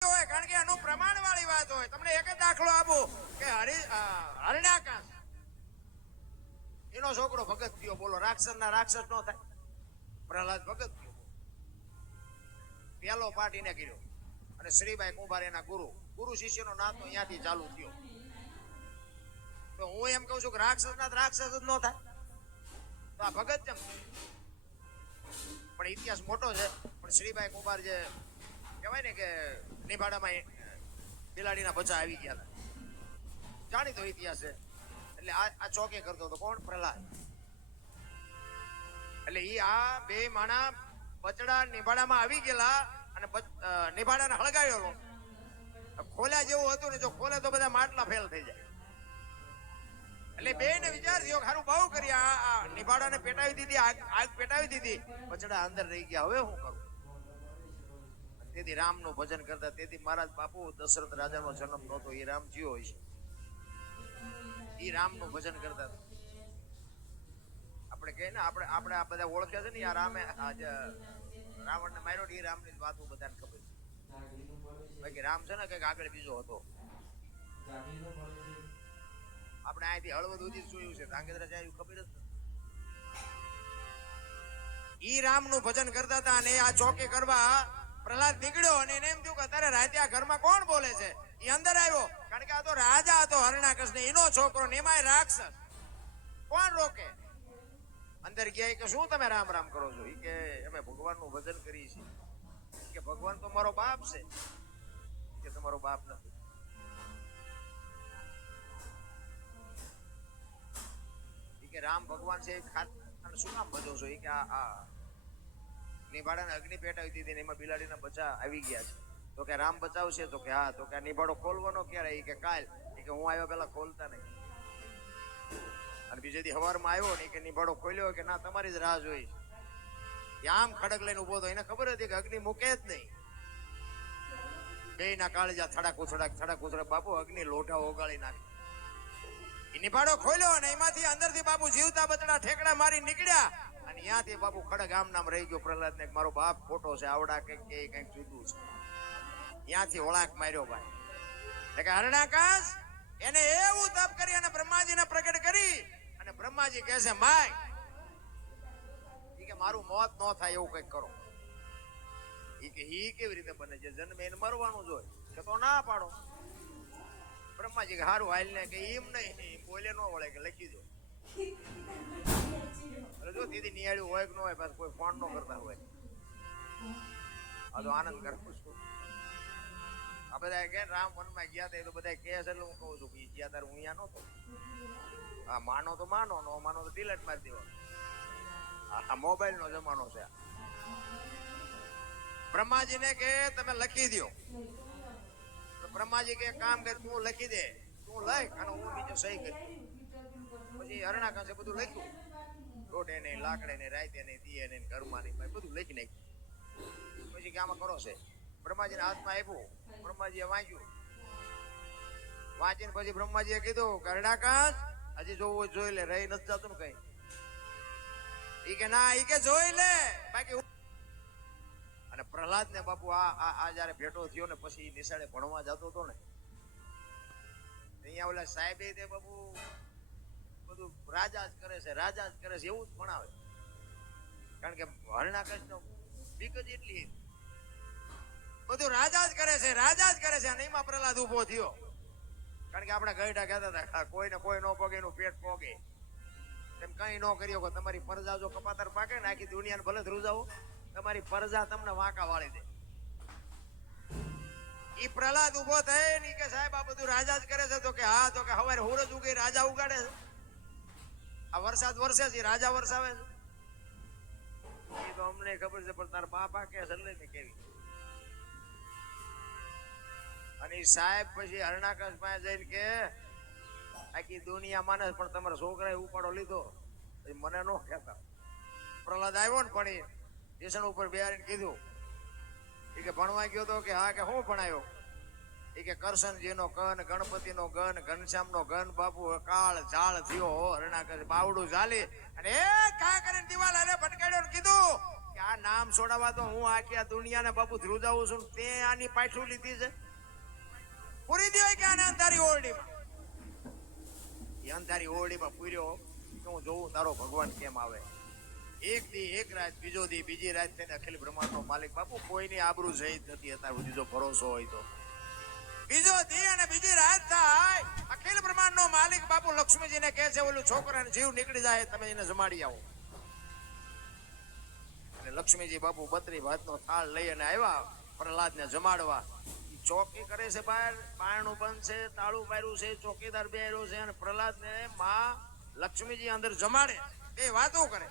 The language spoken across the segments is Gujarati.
હોય, કારણ કે એનું પ્રમાણ વાળી વાત હોય. તમને એક જ દાખલો આપું કે હરણાકાશ એનો છોકરો ભગત થયો. બોલો, રાક્ષસ ના રાક્ષસ નો થાય? પ્રહલાદ ભગત થયો, પેલો પાટીને કર્યો. અને શ્રીબાઈ કુંભાર એના ગુરુ શિષ્યનો નાતો અહીંયાથી ચાલુ થયો. તો હું એમ કઉ છું કે રાક્ષસ ના રાક્ષસ જ ન થાય તો આ ભગત કેમ? પણ ઇતિહાસ મોટો છે. પણ શ્રીબાઈ કુંભાર જે કહેવાય ને કે નિભાડામાં બિલાડીના બચ્ચા આવી ગયા હતા, જાણીતો ઇતિહાસ છે. એટલે આ ચોકે કરતો હતો કોણ? પ્રહલાદ. એટલે ઈ આ બે માણા બચડા નિભાડામાં આવી ગયેલા અને નિભાડાને હળગાવ્યો. ખોલ્યા જેવું હતું ને, જો ખોલે તો બધા માટલા ફેલ થઈ જાય. એટલે બે ને વિચાર થયો, સારું બહુ કર્યા, આ નિભાડાને પેટાવી દીધી, આગ પેટાવી દીધી, બચડા અંદર રહી ગયા, હવે શું કરું? તેથી રામનું ભજન કરતા. તેથી મહારાજ બાપુ દશરથ રાજાનો જન્મ નહોતો, એ રામ જીવો હોય છે. એ રામનું ભજન કરતા. આપણે કહીએ ને, આપણે આ બધા ઓળખ્યા છે ને, આ રામે રાવણને માર્યો, એ રામની વાતો બધાને ખબર છે. બાકી રામ છે ને કઈક આગળ બીજો હતો. આપણે અહીંથી હળવદ સુધી જોયું છે, ધાંગધ્રા જાય ખબર જ નથી. ઈ રામનું ભજન કરતા હતા. અને આ ચોકે કરવા પ્રહલાદ નીકળ્યો અને એને એમ થયું કે અત્યારે રાતે આ ઘરમાં કોણ બોલે છે? એ અંદર આવ્યો, કારણ કે આ તો રાજા હતો હરણાકશ ને એનો છોકરો, ને એમાંય રાક્ષસ. કોણ રોકે? અંદર ગયા કે શું તમે રામ રામ કરો છો? કે અમે ભગવાનનું ભજન કરીએ છીએ. કે ભગવાન તો મારો બાપ છે. કે તમારો બાપ નથી. કે રામ ભગવાન છે, શું કામ ભજો છો? કે આ નિભાડાને અગ્નિ પેટાવી દીધી ને એમાં બિલાડીના બચ્ચા આવી ગયા છે. તો કે રામ બચાવશે? તો કે હા. તો કે નિભાડો ખોલવાનો ક્યારે? કે કાલ. કે હું આવ્યો પેલા ખોલતા નહીં. અને બીજે દી સવારમાં આવ્યો ને કે નિભાડો ખોલ્યો કે ના, તમારી જ રાહ જોઈ. આમ ખડક લઈને ઉભો હતો, એને ખબર હતી કે અગ્નિ મૂકે જ નહીં. બે ના કાળજા થડા કુથડા બાપુ અગ્નિ લોઢા ઓગાળી નાખી. નિભાડો ખોલ્યો અને એમાંથી અંદરથી બાપુ જીવતા બચડા ઠેકડા મારી નીકળ્યા. અને ત્યાંથી બાપુ ખડક આમ નામ રહી ગયો પ્રહલાદ ને, મારો બાપ ખોટો છે, આવડા કઈક જુદું છે. ત્યાંથી વળાંક માર્યો ભાઈ. એટલે હરણાકાશ એને એવું તપ કરી અને બ્રહ્માજીને પ્રગટ કરી. અને બ્રહ્માજી કહે છે, માય કે મારું મોત ન થાય એવું કઈક કરો. કે ઈ કેવી રીતે બને? જે જન્મે એને મરવાનું જ હોય. કે તો ના પાડો. બ્રહ્માજી કે હારું હાલ ને, કે એમ નહીં બોલે ન વળે, કે લખી દો. જો દીદી નિયાળ્યું હોય કે ન હોય, પાછું કોઈ ફોન ન કરતા હોય. આ તો આનંદ કરું છું. આ બધા કે રામ વનમાં ગયા હતા, એ તો બધા કે છે, એટલે હું કહું છું કે ગયા તાર હું અહીંયા નહોતો. આ માનો તો માનો, નો માનો તો ડિલેટ મારી દેવાનો. આ મોબાઈલ નો જમાનો છે. બ્રહ્માજીને કે તમે લખી દો. બ્રહ્માજી કે કામ કર, તું લખી દે, તું લખ અને હું બીજો સહી કરી. પછી હરણાકાશે બધું લખ્યું. રોડે નહીં, લાકડે નહીં, રાતે નહીં, દીએ નહીં, ઘરમાં નહીં, બધું લખી નાખ્યું. પછી કે આમાં કરો છે. બ્રહ્માજીના હાથમાં આપ્યું. બ્રહ્માજીએ વાંચ્યું. વાંચીને પછી બ્રહ્માજીએ કીધું, હરણાકાશ હજી જોવું જોઈ લે, રહી નથી જતું ને કઈ. ઈ કે ના, ઈ કે જોઈ લે બાકી. અને પ્રહલાદ ને બાપુ આ જયારે ભેટો થયો ને, પછી નિશાળે ભણવા જતો હતો ને, અહીંયા ઓલા સાહેબે તે બાપુ બધું રાજા જ કરે છે, રાજા જ કરે છે એવું જ ભણાવે. કારણ કે હરણાકશ નો બીક જ એટલી, બધું રાજા જ કરે છે, રાજા જ કરે છે. અને એમાં પ્રહલાદ ઉભો થયો. કારણ કે આપણા ગઈઢા કહેતા હતા, કોઈને કોઈ ન પોગે એનું પેટ પોગે. તેમ કઈ ન કર્યો કે તમારી પરજા જો કપાતર પાકે ને, આખી દુનિયાને ભલે ધ્રુજાવો, તમારી પરજા તમને વાંકા વાળી દે. ઈ પ્રહલાદ ઉભો થાય ને કે સાહેબ આ બધું રાજા જ કરે છે. તો કે હા. તો કે હવારે સૂરજ ઉગે રાજા ઉગાડે છે, આ વરસાદ વરસે છે રાજા વરસાવે છે. એ તો અમને ખબર છે, પણ તાર બાપા કે છે ને કેવી. અને સાહેબ પછી હરણાકશ પાસે જઈને કે આખી દુનિયા માને, પણ તમારા છોકરાએ ઉપાડો લીધો, મને નો કહેતા. પ્રહલાદ આવ્યો ને, પણ સ્ટેશન ઉપર બેહારીને કીધું કે ભણવા ગયો તો? કે હા. કે હું ભણાયો? એ કે કરશનજીનો કન, ગણપતિનો ગન, ઘનશ્યામનો ગન, બાપુ કાળ ઝાળ થયો. હરણાકશ બાવડું ઝાલી અને કા કરીને દિવાલ હારે ભટકાડ્યો ને કીધું કે કે આ નામ છોડાવવા તો હું આખી આ દુનિયાને બાપુ ધ્રુજાવું છું, તે આની પાછું લીધી છે. પૂરી દે કે આને અંધારી ઓરડીમાં, એ અંધારી ઓરડીમાં પૂર્યો કે હું જોઉં તારો ભગવાન કેમ આવે. એક દી એક રાત, બીજો દી બીજી રાત થઈને અખિલ બ્રહ્માંડનો માલિક બાપુ કોઈની આબરૂ સહિત નથી અત્યાર સુધી જો ભરોસો હોય તો. બીજો દી અને બીજી રાત થાય, અખિલ બ્રહ્માંડનો માલિક બાપુ લક્ષ્મીજીને કહે છે ઓલું છોકરાને જીવ નીકળી જાય તમે એને જમાડી આવો. અને લક્ષ્મીજી બાપુ 32 ભાતનો થાળ લઈ અને આવ્યા પ્રહલાદને જમાડવા. ચોકી કરે છે બહાર, પારણું બંધ છે, તાળું માર્યું છે, ચોકીદાર બેહર્યો છે અને પ્રહલાદને માં લક્ષ્મીજી અંદર જમાડે. એ વાતો કરે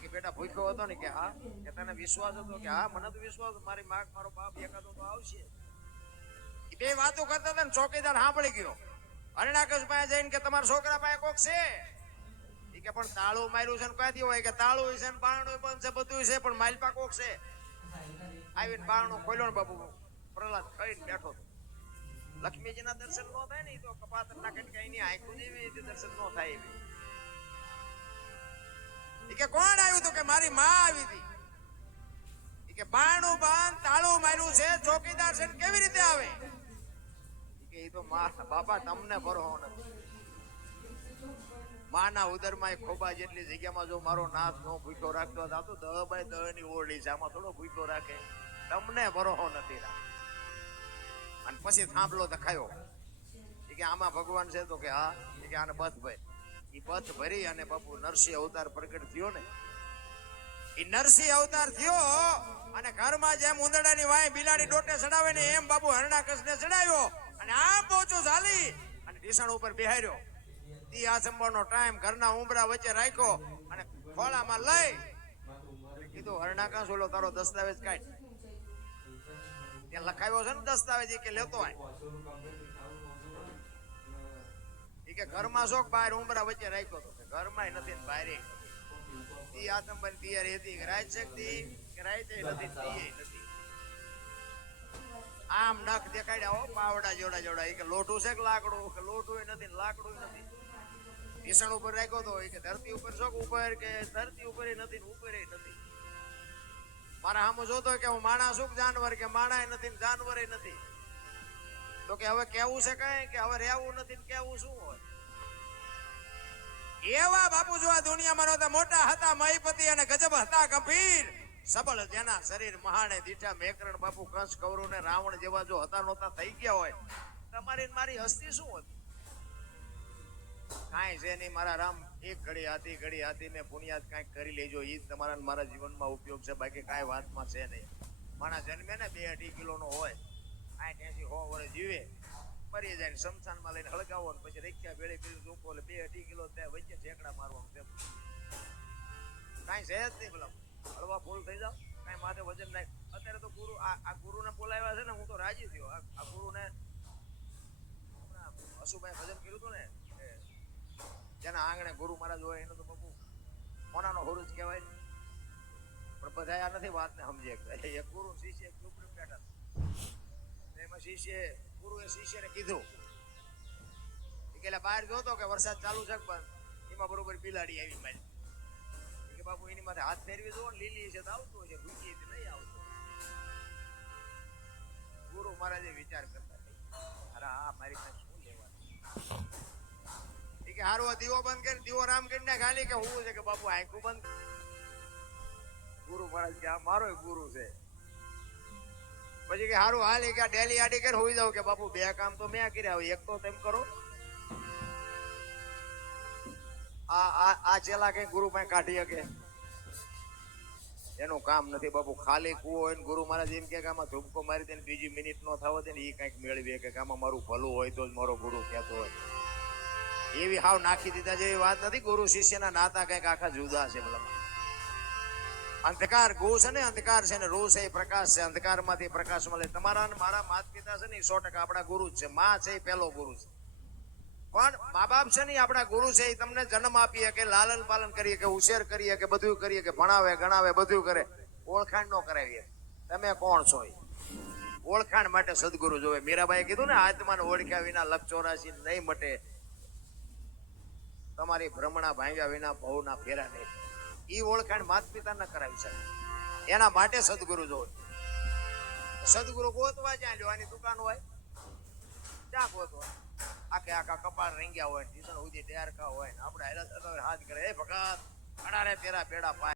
કે બેટા ભૂખ્યો હતો ને કે હા, કે તને વિશ્વાસ હતો કે હા મને તો વિશ્વાસ, મારી માં મારો બાપ એકાદો તો આવશે. એ બે વાતો કરતા હતા ને ચોકીદાર સાંભળી ગયો. હરણાકશ પાસે જઈને કે તમારા છોકરા પાસે કોક છે? એ કે પણ તાળું માર્યું છે ને ક્યાંથી હોય? કે તાળું છે ને બારણું બંધ છે, બધું છે, પણ માલપા કોક છે. આવીને બારણું ખોલ્યો ને બાપુ પ્રહલાદ ખાઈને બેઠો. લક્ષ્મીજીના દર્શન ન થાય ને એ તો કપાત નાખે કે એની આંખો જેવી દર્શન ન થાય એવી. કે કોણ આવ્યું? તો કે મારી માં આવી હતી. કે બારણું બંધ, તાળું માર્યું છે, ચોકીદાર છે, કેવી રીતે આવે? કે એ તો બાપા તમને ભરો નથી. માના ઉદરમાં એક ખોબા જેટલી જગ્યામાં જો મારો નાથ નો ભૂખ્યો રાખતો હતો, આ તો 10 બાય 10 ની ઓરડી છે, આમાં થોડો ભૂખ્યો રાખે. તમને ભરો નથી. અને પછી થાંભલો દેખાયો કે આમાં ભગવાન છે? તો કે હા. કે આને બથ ભાઈ. એ બથ ભરી અને બાપુ નરસિંહ અવતાર પ્રગટ થયો ને, એ નરસિંહ અવતાર થયો અને ઘરમાં જેમ ઉંદરડાની વાય બિલાડી ડોટે ચડાવે ને એમ બાપુ હરણાકશને ચડાવ્યો અને આમ પોચો ઝાલી અને ઢીસણ ઉપર બેહાર્યો. ઈ આ સંભાળનો ટાઈમ ઘરના ઉંબરા વચ્ચે રાખ્યો અને ખોળામાં લઈ કીધું હરણાકશ ઓલો તારો દસ્તાવેજ કાઢ. ત્યાં લખાવ્યો છે ને દસ્તાવેજ, કે લેતો આય. કે ઘરમાં શોખ બહાર ઉંબરા વચ્ચે રાખ્યો હતો, ઘરમાં નથી ને બહાર ઈ આતંબાની તૈયારી હતી કે રાત શક્તિ કે રાતે નથી, નથી. આમ નખ દેખાડ્યા હો પાવડા જોડા જોડા. કે લોઢું છે કે લાકડું? કે લોઢું નથી ને લાકડું નથી. ભીષણ ઉપર રાખ્યો તો કે ધરતી ઉપર શોખ ઉપર, કે ધરતી ઉપર નથી ને ઉપર નથી. મારા સામે જોતો કે હું માણસ છું જાનવર? કે માણા નથી ને જાનવર નથી. તો કે હવે કેવું છે કઈ? કે હવે રહેવું નથી ને કેવું શું હોય? એવા બાપુ જો આ દુનિયામાં નહોતા. મોટા હતા મહીપતિ અને ગજબ હતા ગંભીર, સબળ જેના શરીર મહાણે દીઠા મેકરણ બાપુ કંસ કૌરવ ને રાવણ જેવા જો હતા નહોતા થઈ ગયા હોય, તમારી મારી હસ્તી શું હતી? કાંઈ છે નહીં મારા રામ. એક ઘડી હાથી ને પુણ્યાત કાંઈક કરી લેજો, ઈ તમારા મારા જીવનમાં ઉપયોગ છે, બાકી કાંઈ વાતમાં છે નહીં. માણસ જન્મે ને 2-2.5 કિલોનો હોય, 80-100 વર્ષ જીવે, મરી જાય, શમશાનમાં લઈને હળગાવો ને પછી રેખ્યા ભેળી કરી જોકો એટલે 2-2.5 કિલો ત્યાં વચ્ચે ઠેકડા મારવાનું. કાંઈ છે જ નહીં. પેલા હળવા ફૂલ થઈ જાવ, કાંઈ માથે વજન નાખ. અત્યારે તો ગુરુ આ ગુરુને બોલાવ્યા છે ને, હું તો રાજી થયો. આ ગુરુને અશુભાઈ ભજન કર્યું હતું ને, જેના આંગણે ગુરુ મહારાજ હોય એનો તો બાપુ મોનાનો હોરુજ કહેવાય. પણ બધા આ નથી વાતને સમજે. એક ગુરુ શિષ્ય ચૂપડી બેઠા, એમાં ગુરુએ શિષ્યને કીધું કે બહાર જોતો કે વરસાદ ચાલુ છે પણ એમાં બરોબર બિલાડી આવી મારી. કે બાપુ એની માથે હાથ ફેરવી દો ને, લીલી છે તો આવતું હોય છે, ભૂખી છે નહીં આવતું. ગુરુ મહારાજે વિચાર કરતા અરે આ મારી પાસે શું લેવાનું? કે હારો દીવો બંધ કરી, દીવો રામ કરીને ખાલી કે હું છે કે બાપુ આંખું બંધ. ગુરુ મહારાજ કે આ મારો ગુરુ છે. પછી કે હારું હાલ કે ડેલી આડી કરી હોઈ જાવ કે બાપુ 2 કામ તો મેં કર્યા, એક તો તેમ કરો. આ ચેલા કઈ ગુરુ પાસે કાઢી શકે એનું કામ નથી બાપુ. ખાલી કુવો હોય ને ગુરુ મહારાજ એમ કે આમાં ધૂપકો મારી દે ને 2 મિનિટ નો થવો દે ને એ કઈક મેળવી કે આમાં મારું ભલું હોય તો જ મારો ગુરુ કહેતો હોય. એવી હાવ નાખી દીધા જેવી વાત નથી. ગુરુ શિષ્યના નાતા કઈક આખા જુદા છે. અંધકાર ગો છે ને, અંધકાર છે ને રો છે એ પ્રકાશ છે. અંધકાર માંથી પ્રકાશ મળે. તમારા ને મારા માતા પિતા છે ને 100% આપણા ગુરુ જ છે. માં છે એ પહેલો ગુરુ છે, પણ મા બાપ છે ને આપણા ગુરુ છે. એ તમને જન્મ આપીએ કે લાલન પાલન કરીએ કે ઉછેર કરીએ કે બધું કરીએ કે ભણાવે ગણાવે બધું કરે, ઓળખાણ નો કરાવીએ તમે કોણ છો. ઓળખાણ માટે સદગુરુ જોવે. મીરાબાઈએ કીધું ને આત્માને ઓળખ્યા વિના લખ 84 નહીં મટે, તમારી ભ્રમણા ભાંગ્યા વિના ભવના ફેરા નહીં. ઈ ઓળખાણ માતા પિતા ન કરાવી શકે. એના માટે સદગુરુ જોવે. સદગુરુ ગોતવા જ્યાં લેવાની દુકાન હોય ત્યાં ગોતવા. આખા કપાળ રંગ્યા હોય, ટીસણ સુધી ડેરકા હોય, આપણે હાથ કરે, હે ભગત અડારે તેરા બેડા પાય.